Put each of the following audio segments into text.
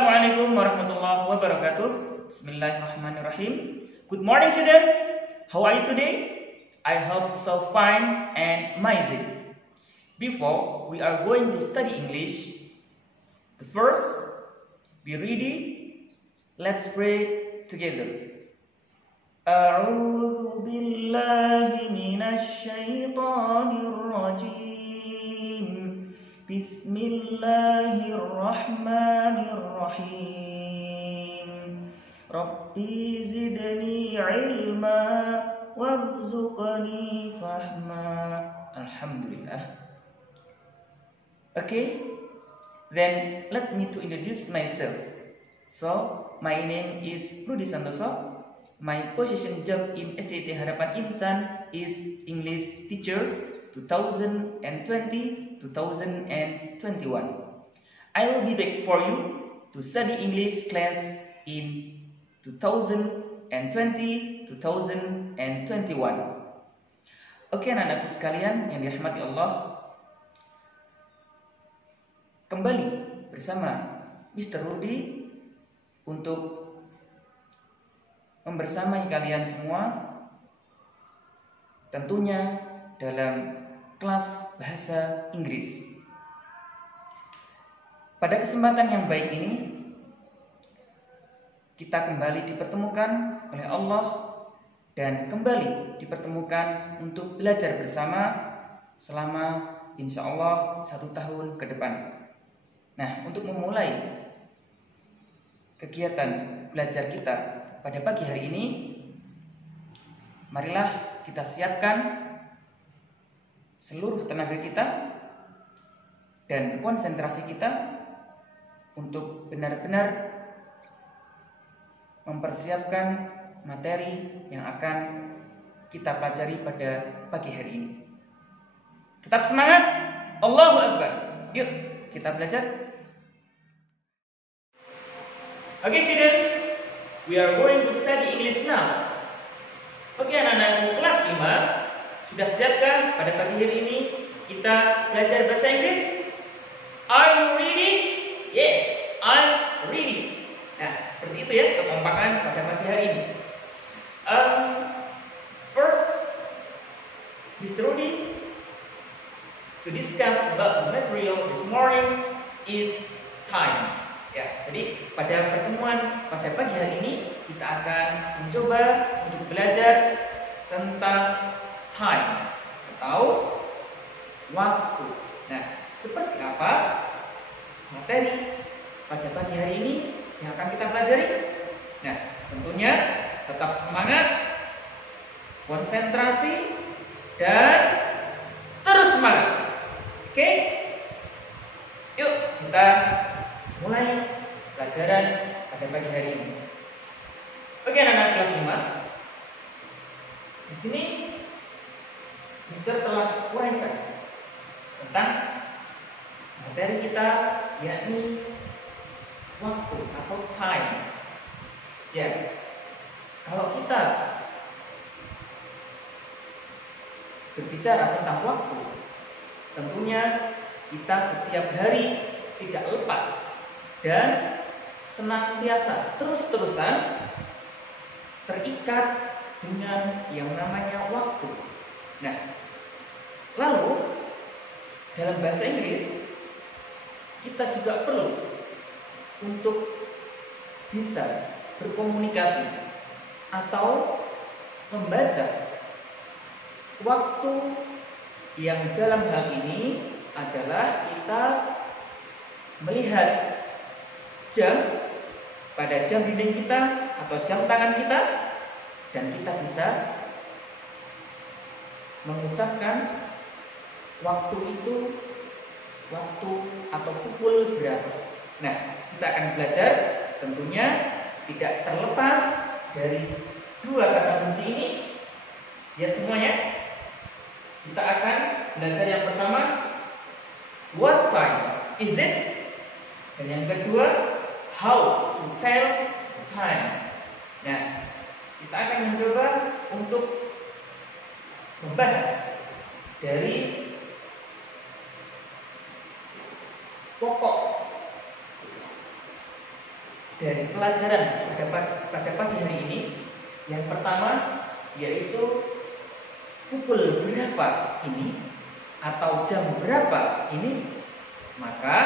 Assalamualaikum warahmatullahi wabarakatuh. Bismillahirrahmanirrahim. Good morning, students. How are you today? I hope so fine and amazing. Before we are going to study English, the first, be ready. Let's pray together. A'udzu billahi minasy syaithanir rajim. Bismillahirrahmanirrahim. Rabbi zidni ilma warzuqni fahma. Alhamdulillah. Okay, then let me to introduce myself. So, my name is Rudy Santoso. My position job in SDT Harapan Insan is English teacher 2020-2021. I will be back for you to study English class in 2020-2021. Oke, anak-anakku sekalian yang dirahmati Allah, kembali bersama Mr. Rudy untuk membersamai kalian semua, tentunya dalam kelas bahasa Inggris. Pada kesempatan yang baik ini, kita kembali dipertemukan oleh Allah dan kembali dipertemukan untuk belajar bersama selama insya Allah 1 tahun ke depan. Nah, untuk memulai kegiatan belajar kita pada pagi hari ini, marilah kita siapkan seluruh tenaga kita dan konsentrasi kita untuk benar-benar mempersiapkan materi yang akan kita pelajari pada pagi hari ini. Tetap semangat, Allahu Akbar. Yuk, kita belajar. Okay, students, we are going to study English now. Oke, anak-anak kelas 5, sudah siapkah pada pagi hari ini kita belajar bahasa Inggris? Are you ready? Yes, I'm ready. Nah, seperti itu ya kekompakan pada pagi hari ini. First, Mr. Rudy to discuss about the material this morning is time. Ya, jadi pada pertemuan pada pagi hari ini kita akan mencoba untuk belajar tentang time atau waktu. Nah, seperti apa materi pada pagi hari ini yang akan kita pelajari? Nah, tentunya tetap semangat, konsentrasi, dan terus semangat. Oke? Yuk, kita mulai pelajaran pada pagi hari ini. Oke, anak-anak kelas 5. Di sini Mister telah uraikan tentang materi kita, yakni waktu atau time. Ya, kalau kita berbicara tentang waktu, tentunya kita setiap hari tidak lepas dan senantiasa terus-terusan terikat dengan yang namanya waktu. Nah, lalu dalam bahasa Inggris kita juga perlu untuk bisa berkomunikasi atau membaca waktu yang dalam hal ini adalah kita melihat jam pada jam dinding kita atau jam tangan kita, dan kita bisa mengucapkan waktu itu, waktu atau pukul berapa. Nah, kita akan belajar tentunya tidak terlepas dari dua kata kunci ini. Lihat semuanya. Kita akan belajar yang pertama, what time is it? Dan yang kedua, how to tell the time. Nah, kita akan mencoba untuk membahas dari pokok dari pelajaran pada pagi hari ini. Yang pertama yaitu pukul berapa ini atau jam berapa ini, maka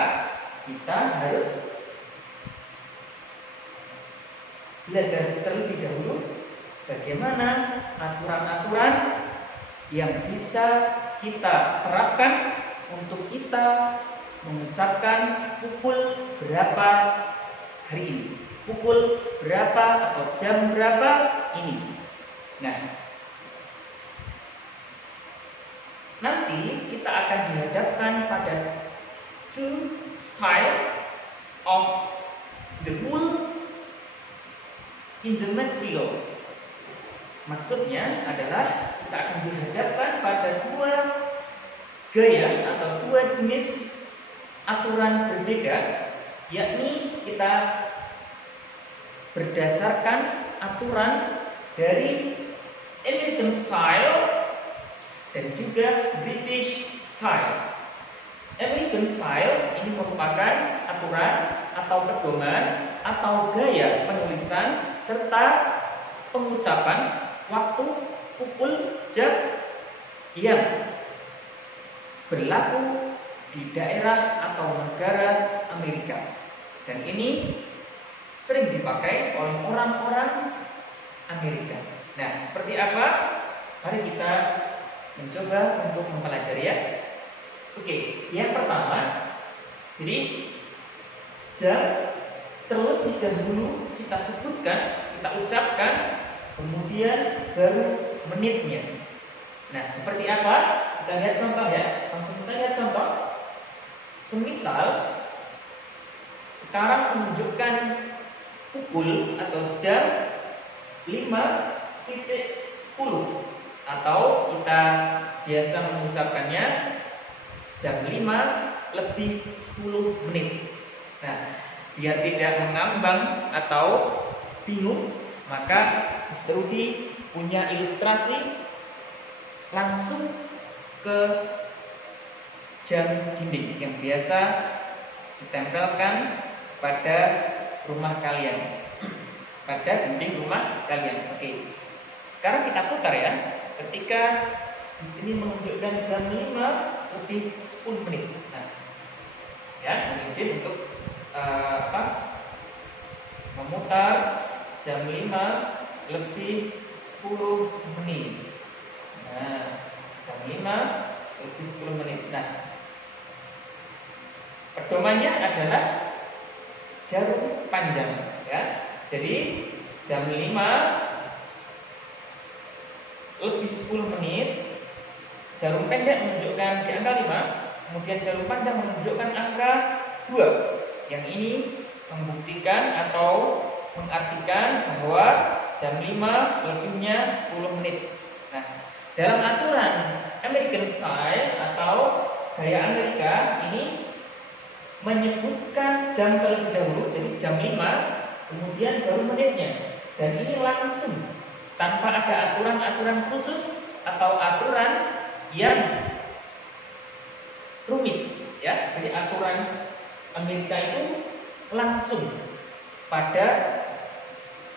kita harus belajar terlebih dahulu bagaimana aturan-aturan yang bisa kita terapkan untuk kita mengucapkan pukul berapa hari ini, pukul berapa atau jam berapa ini. Nah, nanti kita akan dihadapkan pada two style of the rule in the material. Maksudnya adalah kita akan dihadapkan pada dua gaya atau dua jenis aturan berbeda, yakni kita berdasarkan aturan dari American style dan juga British style. American style ini merupakan aturan atau pedoman atau gaya penulisan serta pengucapan waktu, pukul, jam yang berlaku di daerah atau negara Amerika, dan ini sering dipakai oleh orang-orang Amerika. Nah, seperti apa? Mari kita mencoba untuk mempelajari ya. Oke, yang pertama, jadi jam terlebih dahulu kita sebutkan, kita ucapkan, kemudian baru menitnya. Nah, seperti apa? Kita lihat contoh ya. Langsung kita lihat contoh. Semisal sekarang menunjukkan pukul atau jam 5.10 atau kita biasa mengucapkannya jam 5:10. Nah, biar tidak mengambang atau bingung, maka Mr. Rudi punya ilustrasi langsung ke jam dinding yang biasa ditempelkan pada rumah kalian, pada dinding rumah kalian. Oke, sekarang kita putar ya. Ketika di sini menunjukkan jam 5:10. Nah, ya, izin untuk memutar jam 5:10. Nah, jam 5:10. Nah, pedomannya adalah jarum panjang ya. Jadi jam 5:10, jarum pendek menunjukkan di angka 5, kemudian jarum panjang menunjukkan angka 2. Yang ini membuktikan atau mengartikan bahwa jam 5 lebihnya 10 menit. Nah, dalam aturan American style atau gaya Amerika ini menyebutkan jam terlebih dahulu, jadi jam 5 kemudian baru menitnya, dan ini langsung tanpa ada aturan-aturan khusus atau aturan yang rumit ya. Jadi aturan Amerika itu langsung pada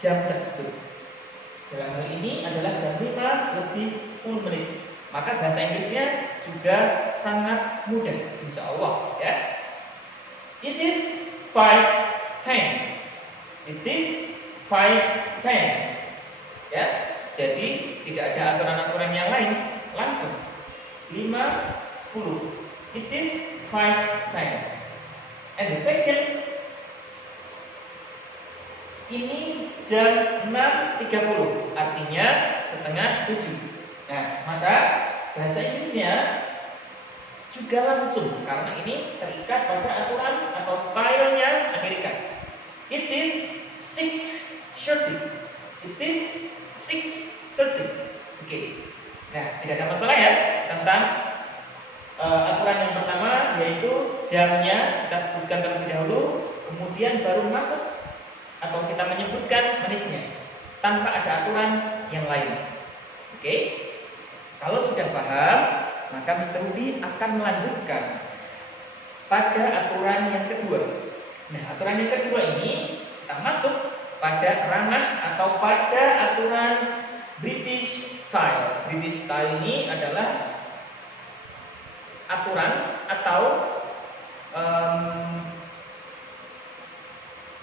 jam tersebut. Dalam hal ini adalah jam 5:10. Maka bahasa Inggrisnya juga sangat mudah, insya Allah ya. It is 5:10. It is 5:10. Ya, jadi tidak ada aturan-aturan yang lain, langsung 5:10. It is 5:10. And the second, ini jam 6:30, artinya setengah 7. Nah, maka bahasa Inggrisnya juga langsung karena ini terikat pada aturan atau stylenya Amerika. It is 6:30. It is 6:30. Oke. Nah, tidak ada masalah ya tentang aturan yang pertama, yaitu jamnya kita sebutkan terlebih dahulu, kemudian baru masuk atau kita menyebutkan menitnya tanpa ada aturan yang lain. Oke. Kalau sudah paham, maka Mr. Rudi akan melanjutkan pada aturan yang kedua. Nah, aturan yang kedua ini kita masuk pada ranah atau pada aturan British style. British style ini adalah aturan atau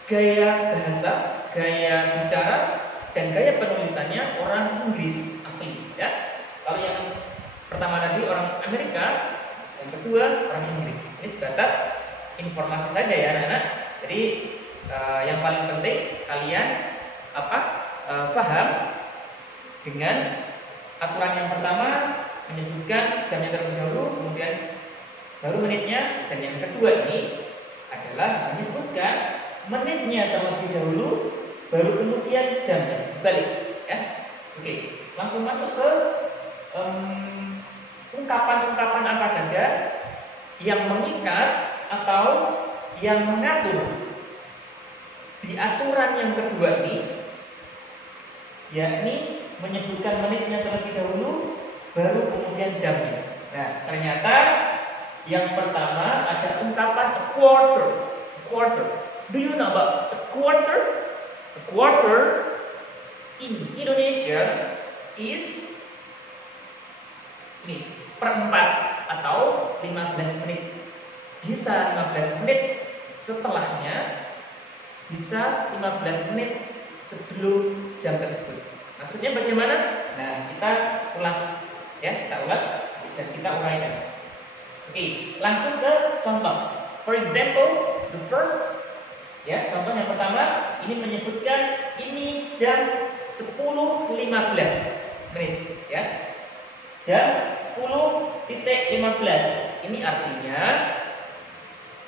gaya bahasa, gaya bicara, dan gaya penulisannya orang Inggris asli. Ya, kalau yang pertama tadi orang Amerika, yang kedua orang Inggris. Ini sebatas informasi saja ya anak-anak. Jadi yang paling penting kalian paham dengan aturan yang pertama menyebutkan jamnya terlebih dahulu, kemudian baru menitnya, dan yang kedua ini adalah menyebutkan menitnya terlebih dahulu, baru kemudian jamnya balik. Ya, oke, langsung masuk ke ungkapan-ungkapan apa saja yang mengikat atau yang mengatur di aturan yang kedua ini, yakni menyebutkan menitnya terlebih dahulu, baru kemudian jamnya. Nah, ternyata yang pertama ada ungkapan a quarter. Quarter. Do you know about a quarter? A quarter in Indonesia is ini seperempat atau 15 menit. Bisa 15 menit setelahnya, bisa 15 menit sebelum jam tersebut. Maksudnya bagaimana? Nah, kita ulas ya, kita ulas dan kita uraikan. Oke, langsung ke contoh. For example, the first ya, contoh yang pertama ini menyebutkan ini jam 10.15 menit ya. Jam 10.15. Ini artinya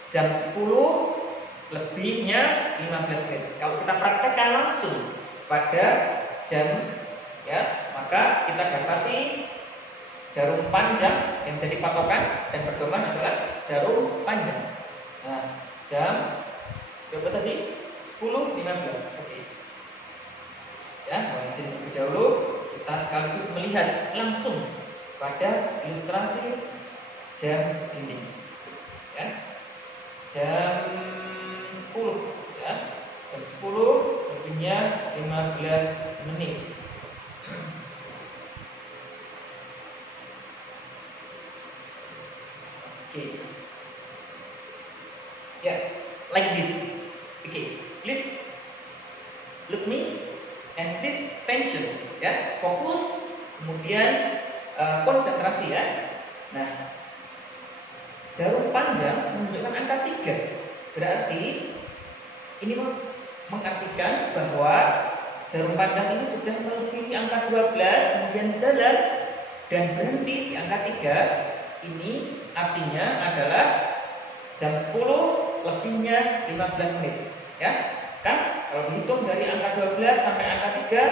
jam 10 lebihnya 15 menit. Kalau kita praktekkan langsung pada jam ya, maka kita dapati jarum panjang yang jadi patokan dan pedoman adalah jarum panjang. Nah, jam berapa tadi? 10.15. Oke. Ya, jadi terlebih dahulu kita sekaligus melihat langsung pada ilustrasi jam dinding. Ya. Jam 10 ya. Jam 10 lebihnya 15 menit. Okay. Yeah, like this. Okay, please look me and please tension. Ya, fokus, kemudian konsentrasi ya. Nah, jarum panjang menunjukkan angka 3. Berarti ini mengartikan bahwa jarum panjang ini sudah melebihi angka 12, kemudian jalan dan berhenti di angka 3. Ini artinya adalah jam 10 lebihnya 15 menit. Ya, kan? Kalau dihitung dari angka 12 sampai angka 3,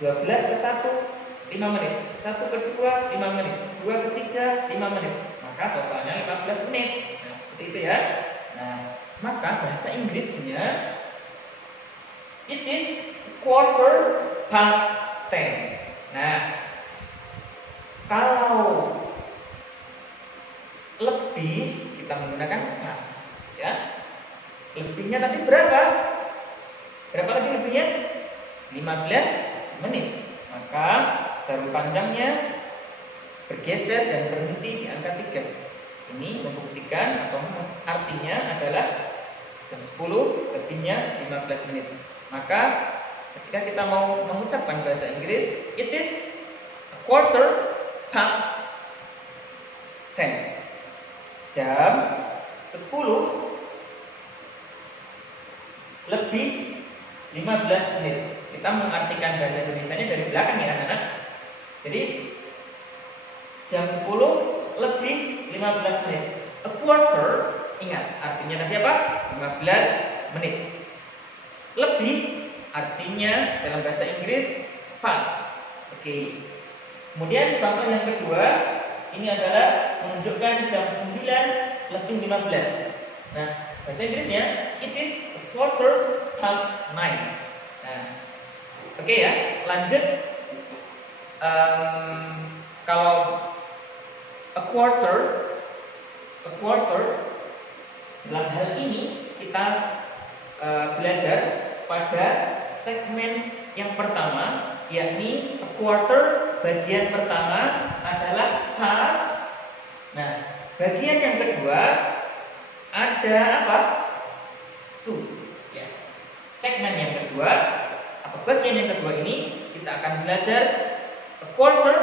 12 ke 1 5 menit, 1 ke 2 5 menit, 2 ke 3 5 menit, maka totalnya 15 menit. Nah, seperti itu ya. Nah, maka bahasa Inggrisnya it is quarter past 10. Nah, kalau lebih kita menggunakan pas ya. Lebihnya tadi berapa? Berapa tadi lebihnya? 15 menit. Maka jarum panjangnya bergeser dan berhenti di angka 3. Ini membuktikan atau artinya adalah jam 10 lebihnya 15 menit. Maka ketika kita mau mengucapkan bahasa Inggris, it is a quarter past 10. Jam 10 lebih 15 menit. Kita mengartikan bahasa Indonesianya dari belakang ya anak-anak. Jadi jam 10 lebih 15 menit. A quarter, ingat artinya tadi apa? 15 menit. Lebih artinya dalam bahasa Inggris past. Oke. Kemudian contoh yang kedua, ini adalah menunjukkan jam 9 lebih 15. Nah, bahasa Inggrisnya it is a quarter past 9. Nah, oke ya, lanjut. Kalau a quarter dalam hal ini kita belajar pada segmen yang pertama, yakni a quarter. Bagian pertama adalah past. Nah, bagian yang kedua ada apa? To. Ya. Segmen yang kedua, bagian yang kedua ini kita akan belajar a quarter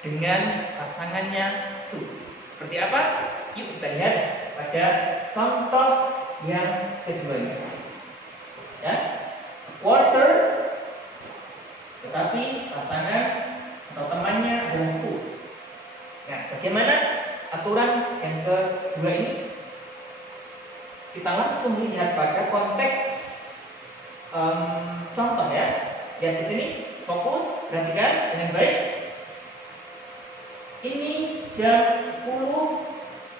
dengan pasangannya to. Seperti apa? Yuk kita lihat pada contoh yang kedua ini. Ya, a quarter, tetapi pasangan atau temannya adalah to. Nah, bagaimana aturan yang kedua ini? Kita langsung lihat pada konteks contoh ya. Lihat di sini, fokus, perhatikan dengan baik. Ini jam 10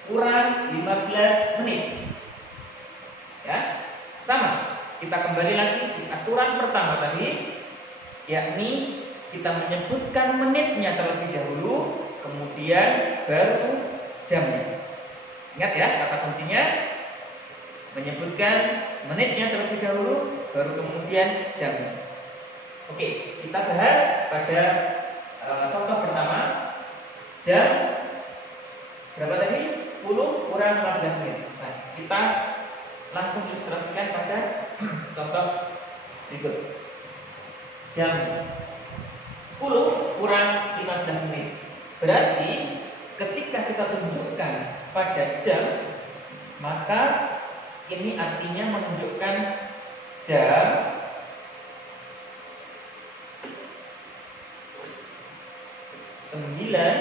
kurang 15 menit. Ya, sama. Kita kembali lagi di aturan pertama tadi, yakni kita menyebutkan menitnya terlebih dahulu, kemudian baru jamnya. Ingat ya, kata kuncinya menyebutkan menitnya terlebih dahulu, baru kemudian jamnya. Oke, kita bahas pada contoh pertama. Jam berapa tadi? 10 kurang 15 menit. Nah, kita langsung ilustrasikan pada contoh berikut. Jam 10 kurang 15 menit. Berarti ketika kita tunjukkan pada jam, maka ini artinya menunjukkan jam sembilan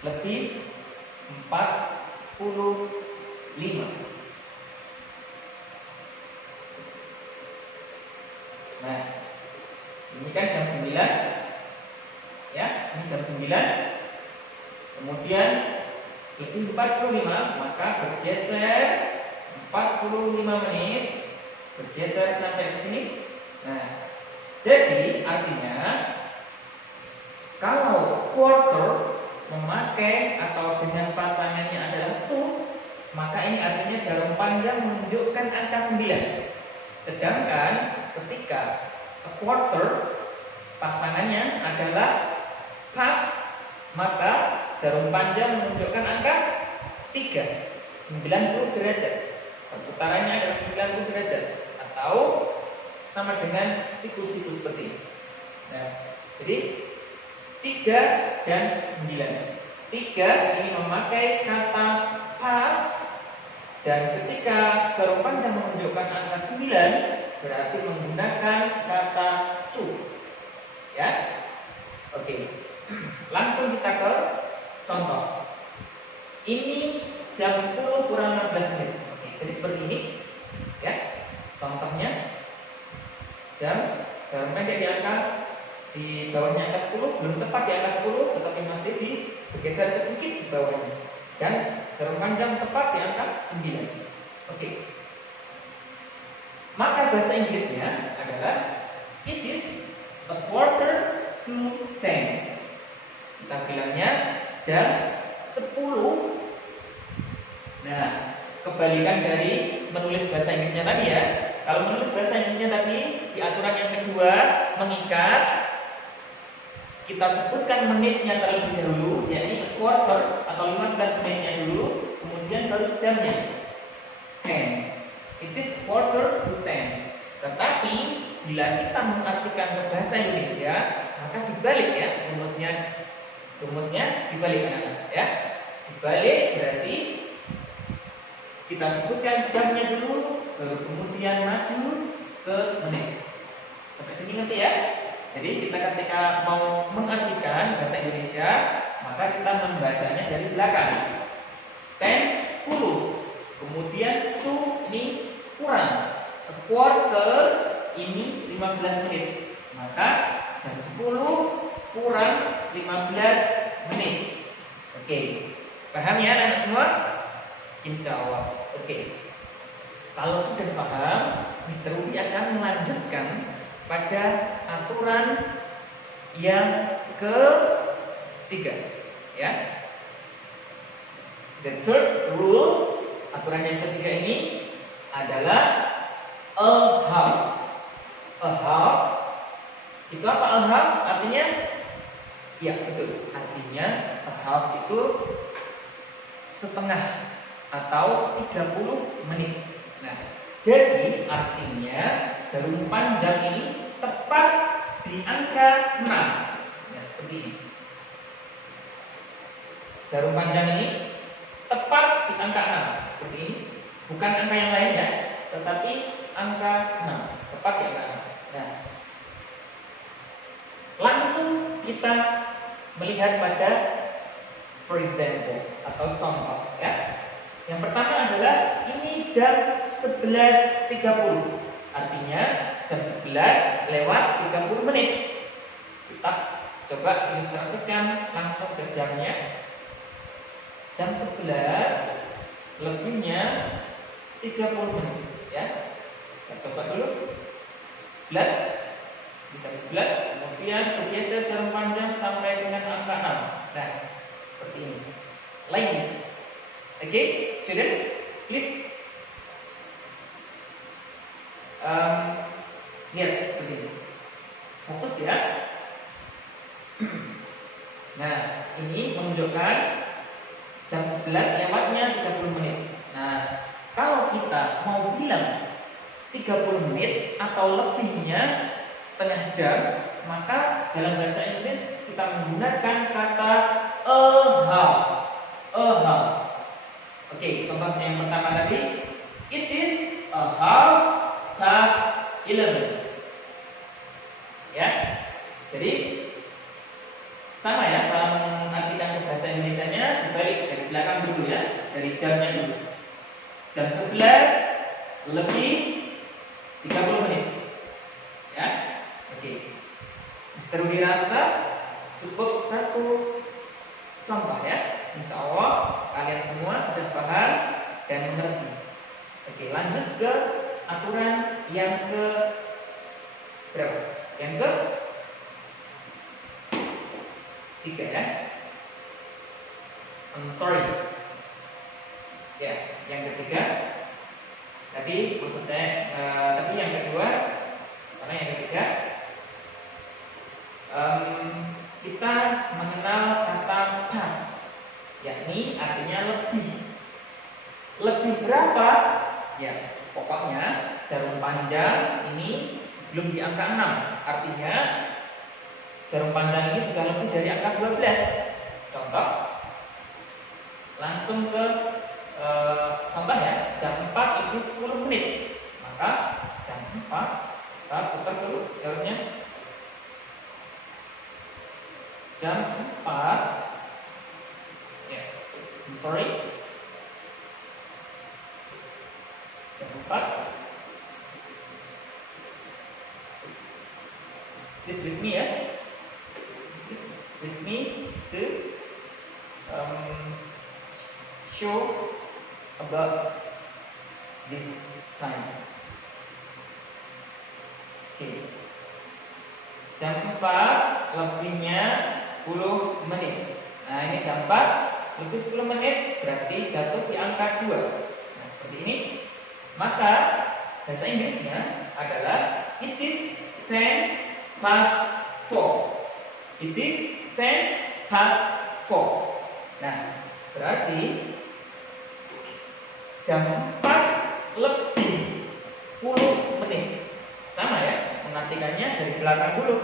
lebih 45. Nah, ini kan jam 9. Ya, ini jam 9. Kemudian lebih 45, maka bergeser 45 menit, bergeser sampai ke sini. Nah, jadi artinya kalau quarter memakai atau dengan pasangannya adalah to, maka ini artinya jarum panjang menunjukkan angka 9. Sedangkan ketika a quarter pasangannya adalah past, maka jarum panjang menunjukkan angka 3, 90 derajat. Perputarannya adalah 90 derajat atau sama dengan siku-siku seperti ini. Nah, jadi 3 dan 9. 3 ini memakai kata past, dan ketika jarum panjang menunjukkan angka 9 berarti menggunakan kata to. Ya. Oke. Langsung kita ke contoh. Ini jam 10 kurang 15 menit. Oke, jadi seperti ini. Ya. Contohnya jarum pendek di angka di bawahnya angka 10, belum tepat di angka 10, tetapi masih bergeser sedikit di bawahnya. Dan jarum panjang tepat di angka 9. Oke. Maka bahasa Inggrisnya adalah it is a quarter to 10. Kita bilangnya jam 10. Nah, kebalikan dari menulis bahasa Inggrisnya tadi ya. Kalau menulis bahasa Inggrisnya tadi di aturan yang kedua mengikat, kita sebutkan menitnya terlebih dahulu, yakni quarter atau 15 menitnya dulu, kemudian baru jamnya 10. It is quarter to 10. Tetapi bila kita mengartikan ke bahasa Indonesia, maka dibalik ya rumusnya dibalik anak-anak ya. Dibalik berarti kita sebutkan jamnya dulu, baru kemudian maju ke menit. Sampai sini ngerti ya? Jadi kita ketika mau mengartikan bahasa Indonesia, maka kita membacanya dari belakang. 10, 10. Kemudian to ini kurang. A quarter ini 15 menit. Maka jam 10 kurang 15 menit. Oke. Paham ya anak semua? Insya Allah. Oke. Kalau sudah paham, Mr. Ubi akan melanjutkan pada aturan yang ketiga, ya. The third rule aturan yang ketiga ini adalah a half. A half itu apa? A half artinya, ya betul, artinya a half itu setengah atau 30 menit. Nah, jadi artinya jarum panjang ini tepat di angka 6. Nah, seperti ini. Jarum panjang ini tepat di angka 6 seperti ini. Bukan angka yang lain ya, tetapi angka 6. Tepat di angka 6. Nah, langsung kita melihat pada for example atau contoh ya. Yang pertama adalah ini jam 11.30. Artinya jam 11 lewat 30 menit. Kita coba ilustrasikan langsung ke jamnya. Jam 11 lebihnya 30 menit ya. Kita coba dulu. 11 di jam 11, kemudian bergeser jarum panjang sampai dengan angka 6. Nah, seperti ini. Ladies. Okay, students, please lihat seperti ini. Fokus ya. Nah, ini menunjukkan jam 11 lewatnya 30 menit. Nah, kalau kita mau bilang 30 menit atau lebihnya setengah jam, maka dalam bahasa Inggris kita menggunakan kata a half. A half. Oke, contohnya yang pertama tadi, it is a half past 11. Ya, jadi sama ya, kalau mengartikan ke bahasa Indonesianya dibalik dari belakang dulu ya, dari jamnya dulu. Jam 11 lebih 30 menit. Ya, oke. Mister Rudi rasa cukup satu contoh ya. Insya Allah kalian semua sudah paham dan mengerti. Oke, lanjut ke aturan yang ke berapa? Yang ke 3 ya. Sorry. Ya, yang ketiga. Tadi maksud saya, tapi yang kedua, sekarang yang ketiga, kita mengenal kata pas. Yakni artinya lebih. Lebih berapa? Ya, pokoknya jarum panjang ini sebelum di angka 6. Artinya jarum panjang ini sudah lebih dari angka 12. Contoh, langsung ke contoh ya, jam 4 itu 10 menit. Maka jam 4 kita putar dulu jarumnya. Jam 4 sorry, jam 4. This with me ya. This with me to show about this time. Okay. Jam 4 lebihnya 10 menit. Nah, ini jam 4 lebih 10 menit berarti jatuh di angka 2. Nah, seperti ini. Maka bahasa Inggrisnya adalah it is 10 past 4. It is 10 past 4. Nah, berarti jam 4 lebih 10 menit. Sama ya, mengartikannya dari belakang dulu.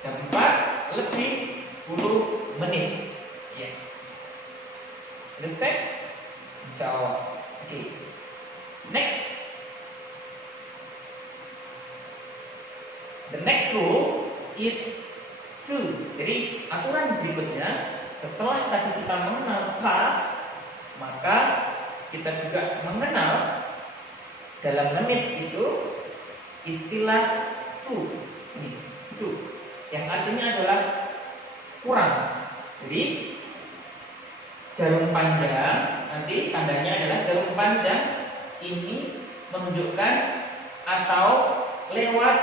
Jam 4 lebih 10 menit. Ya. Yeah. Understand? Insyaallah. Okay. Next. The next rule is 2. Jadi aturan berikutnya, setelah tadi kita mengenal past, maka kita juga mengenal dalam menit itu istilah to. Ini to, yang artinya adalah kurang. Jadi jarum panjang, nanti tandanya adalah jarum panjang ini menunjukkan atau lewat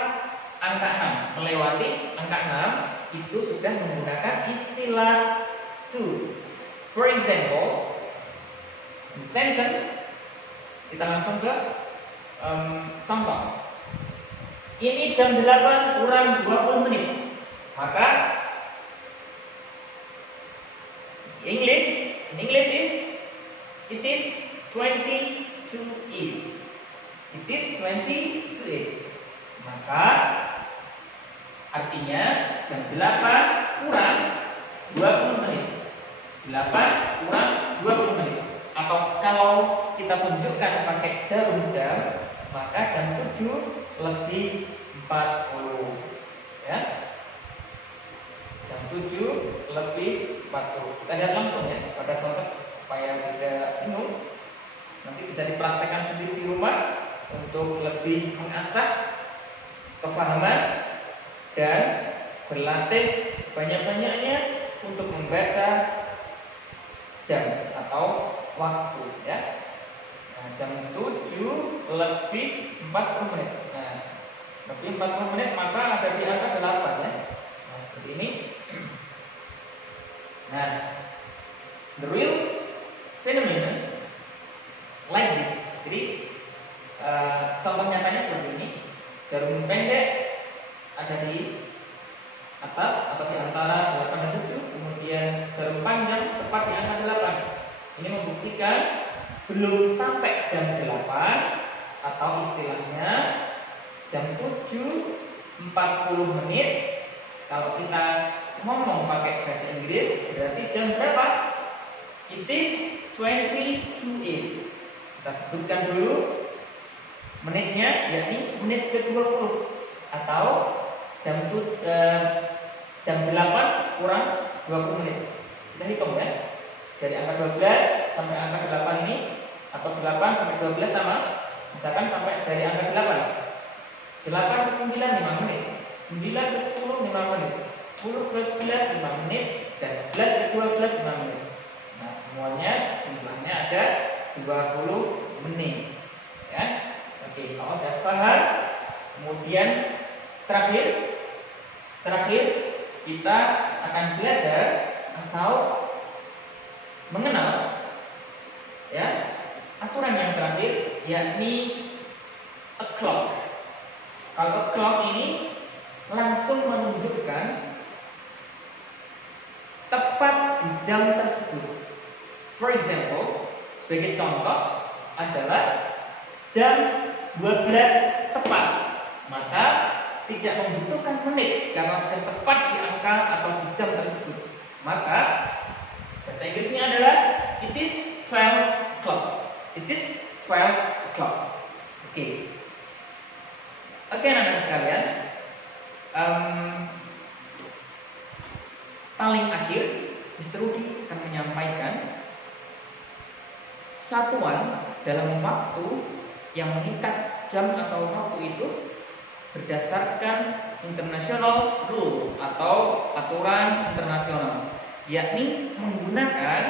angka 6, melewati angka 6 itu sudah menggunakan istilah to. For example, In second, kita langsung ke contoh. Ini jam 8 kurang 20 menit. Maka in English is it is 20 to 8. It is 20 to 8. Maka artinya jam 8 kurang 20 menit. 8 kurang 20 menit. Atau kalau kita tunjukkan pakai jarum jam, maka jam 7 lebih 40. Ya. Jam 7 lebih 40. Kita lihat langsung ya pada contoh supaya tidak bingung. Nanti bisa dipraktekkan sendiri di rumah untuk lebih mengasah kefahaman dan berlatih sebanyak-banyaknya untuk membaca jam atau waktu ya. Nah, jam 7 lebih 40 menit. Nah, lebih 40 menit maka ada di angka 8 ya. Nah, seperti ini. Nah, the real phenomenon like this. Jadi contoh nyatanya seperti ini. Jarum pendek ada di atas atau di antara 8 dan 7, kemudian jarum panjang tepat di angka 8. Ini membuktikan belum sampai jam 8 atau istilahnya jam 7 40 menit. Kalau kita ngomong pakai bahasa Inggris berarti jam berapa? It is 20 to 8. Kita sebutkan dulu menitnya, yakni menit ke-20 atau jam 8 kurang 20 menit. Kita hitung ya. Dari angka 12 sampai angka 8 ini, atau 8 sampai 12 sama, misalkan sampai dari angka 8. 8 ke 9 5 menit, 9 ke 10 5 menit, 10 ke 11 5 menit, dan 11 ke 12 5 menit. Nah, semuanya jumlahnya ada 20 menit. Ya. Oke, insya Allah sudah paham. Kemudian terakhir kita akan belajar atau mengenal ya aturan yang terakhir, yakni a clock. Kalau a clock ini langsung menunjukkan tepat di jam tersebut. For example, sebagai contoh adalah jam 12 tepat, maka tidak membutuhkan menit karena sudah tepat di angka atau di jam tersebut. Maka bahasa Inggrisnya adalah it is 12 o'clock. It is 12 o'clock. Oke. Oke, anak-anak sekalian. Paling akhir, Mr. Rudi akan menyampaikan satuan dalam waktu yang mengikat jam atau waktu itu berdasarkan international rule atau aturan internasional, yakni menggunakan,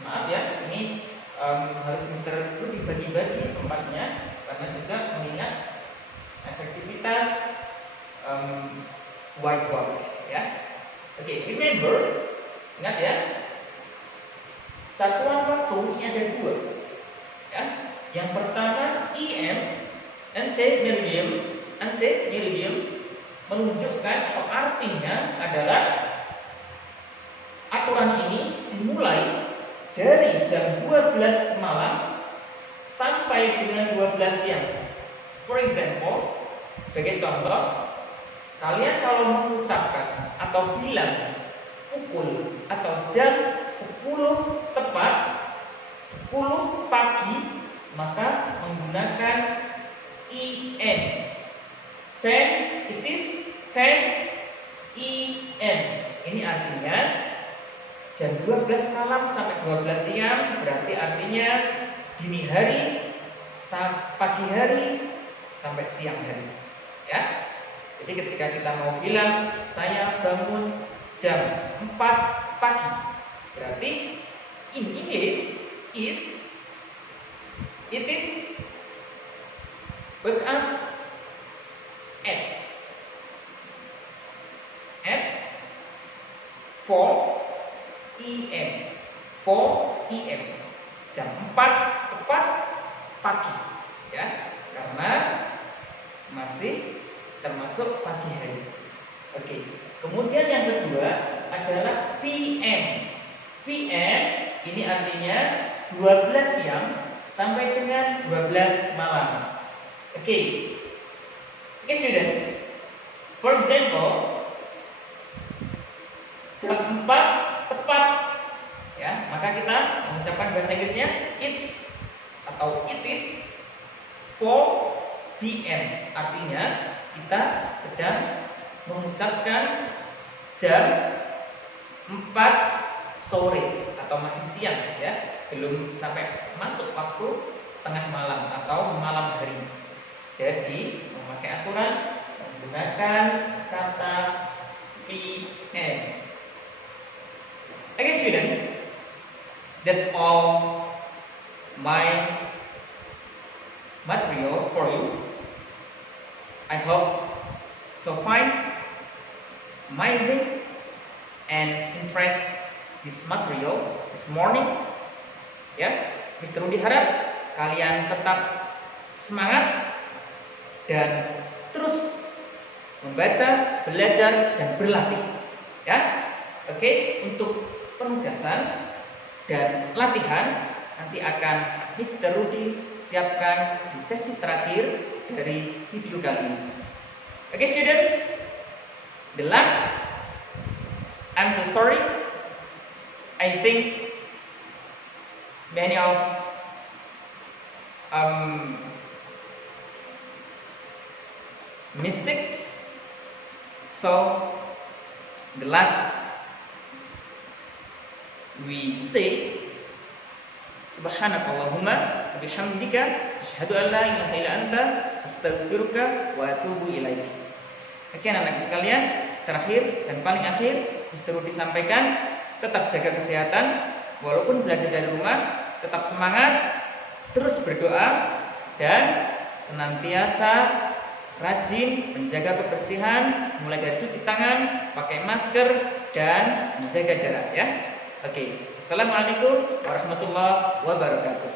maaf ya, ini harus Mr. Rudi dibagi-bagi tempatnya karena juga mengingat efektivitas whiteboard ya. Oke, remember, ingat ya, satuan waktu ini ada dua ya. Yang pertama EM, antemeridium menunjukkan atau artinya adalah aturan ini dimulai dari jam 12 malam sampai dengan 12 siang. For example, sebagai contoh, kalian kalau mengucapkan atau bilang pukul atau jam 10 tepat, 10 pagi, maka menggunakan EM. 10, it is 10 EM. Ini artinya jam 12 malam sampai 12 siang, berarti artinya dini hari, pagi hari, sampai siang hari. Ya. Jadi ketika kita mau bilang saya bangun jam 4 pagi, berarti in English it is wake up at 4 EM. 4 EM. Jam tepat pagi, ya, karena masih termasuk pagi hari. Oke. Kemudian yang kedua adalah PM. PM ini artinya 12 siang sampai dengan 12 malam. Oke. Oke, students. For example, jam 4 tepat, ya, maka kita mengucapkan bahasa Inggrisnya it's atau it is 4 PM. Artinya kita sedang mengucapkan jam 4 sore atau masih siang, ya, belum sampai masuk waktu tengah malam atau malam hari. Jadi memakai aturan menggunakan kata PM. Okay, students, that's all my material for you. I hope so find amazing and interest this material this morning. Ya, Mr. Rudi harap kalian tetap semangat dan terus membaca, belajar dan berlatih. Ya, oke. Untuk penugasan dan latihan nanti akan Mr. Rudi siapkan di sesi terakhir dari video kali ini. Oke, students, the last, I'm so sorry, I think many of mistakes. So the last we say subhanakallahumma wa bihamdika asyhadu an la ilaha illa anta astaghfiruka wa atubu ilaik. Oke, anak-anak sekalian, terakhir dan paling akhir Mr. Rudi sampaikan, tetap jaga kesehatan walaupun belajar dari rumah, tetap semangat, terus berdoa dan senantiasa rajin menjaga kebersihan, mulai dari cuci tangan, pakai masker dan menjaga jarak, ya. Oke, assalamualaikum warahmatullahi wabarakatuh.